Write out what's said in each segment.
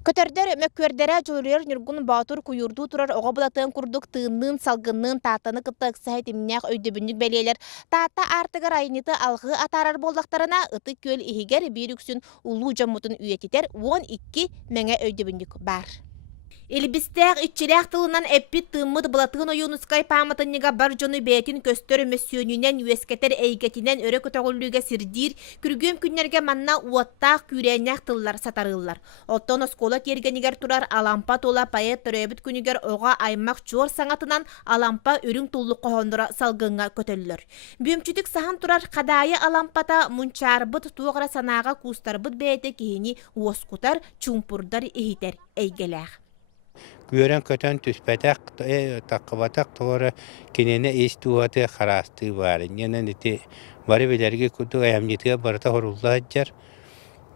Көтөрдер мөккөрдерэ жолурер нюргун батур куюрду турар оға булатын курдук тыыннын салгыннын татаны кытта аксайт имнях өйдөбүннүк бәлелер. Тата артыгар айныты алғы атарар болдақтарына ыты көл ихигер бирүксүн улуу жаммутун үйетитер 12 меңе өйдөбүннүк бар. Элбистәк итчеләк тылынан эппит тыммыт булатын оюнускай паматынныга бар жону бәтин көстөр мөссөөнүнен үескетер эйгетинен өрө көтөгүллүгө сирдир күргөм күннерге манна уаттак күрәнәк тыллар сатарыллар. Оттон оскола тергенигер турар алампа тола поэт төрөбүт күнүгер ога аймак чор саңатынан алампа өрүң туллук кохондура салгынга көтөллөр. Бөмчүтүк сахан турар кадайы алампата мунчарбыт тугара санаага кустарбыт бәйте кихини уоскутар чумпурдар ихитер эйгеләк. Күрен көтөн түспәтәк, таққыбатақ тоғыры кенені естуаты қарасты бар. Ненен еті бары белерге күді әмнетіге барыта хорулла аджар.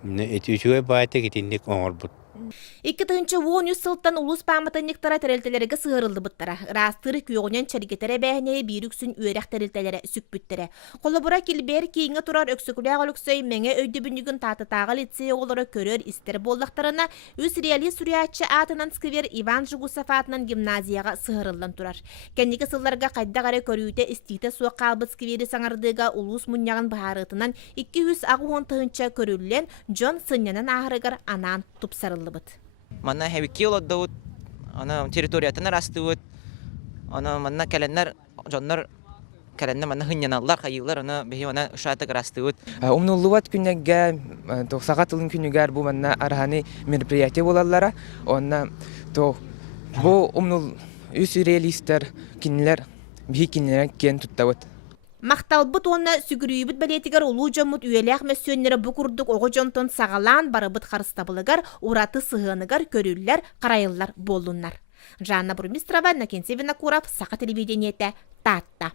Үшуе байты кетіндік оңыр бұд. 2010 сылттан улус паматынниктара терелтелерге сыгырылды бұттара. Растыры күйоғынен чәргетере бәхнеге бирүксін үйерек терелтелері сүкпүттері. Қолыбыра келбер кейінге тұрар өксікулеғ олықсой мәңе өйдебүнігін татытағы лицей оғылары көрер істер болдақтарына өз реали сүриятчы атынан сквер Иван Жугусов атынан гимназияға сыгырылдан тұрар. Кәнеге сылларға қайдағары көрүйті істейті суық қалбыт сквері саңардыға улус мұнияғын бағарытынан 200 ағуын тұғынша көрілілен Джон Сынянан ағырығар анан тұпсарылы бұд. Манна хевики олоддауыт, ана территориятына растыуыт, ана манна кәләннәр, жоннар кәләннәр манна хыньяналлар, хайылар, ана бейі ана ұшатык растыуыт. Умнуллуат күннәгә, тоқсаға тылын күнігер бұл манна арханы мероприятие болаллара, онна бұл умнул үс реалистер кинлер, бейі кинлерен кен тұттауыт. Мақталбыт онна сүгірүйбіт бәлетігер улуу жомут үйелек мәсөннері бұқұрдық оғы жонтон сағалан барыбыт қарыстабылығар, ураты сығыныгар көрілілер, қарайылар болунар. Жанна Бурмистрова, Накенсевина Куров, Сақа телевидениеті, Татта.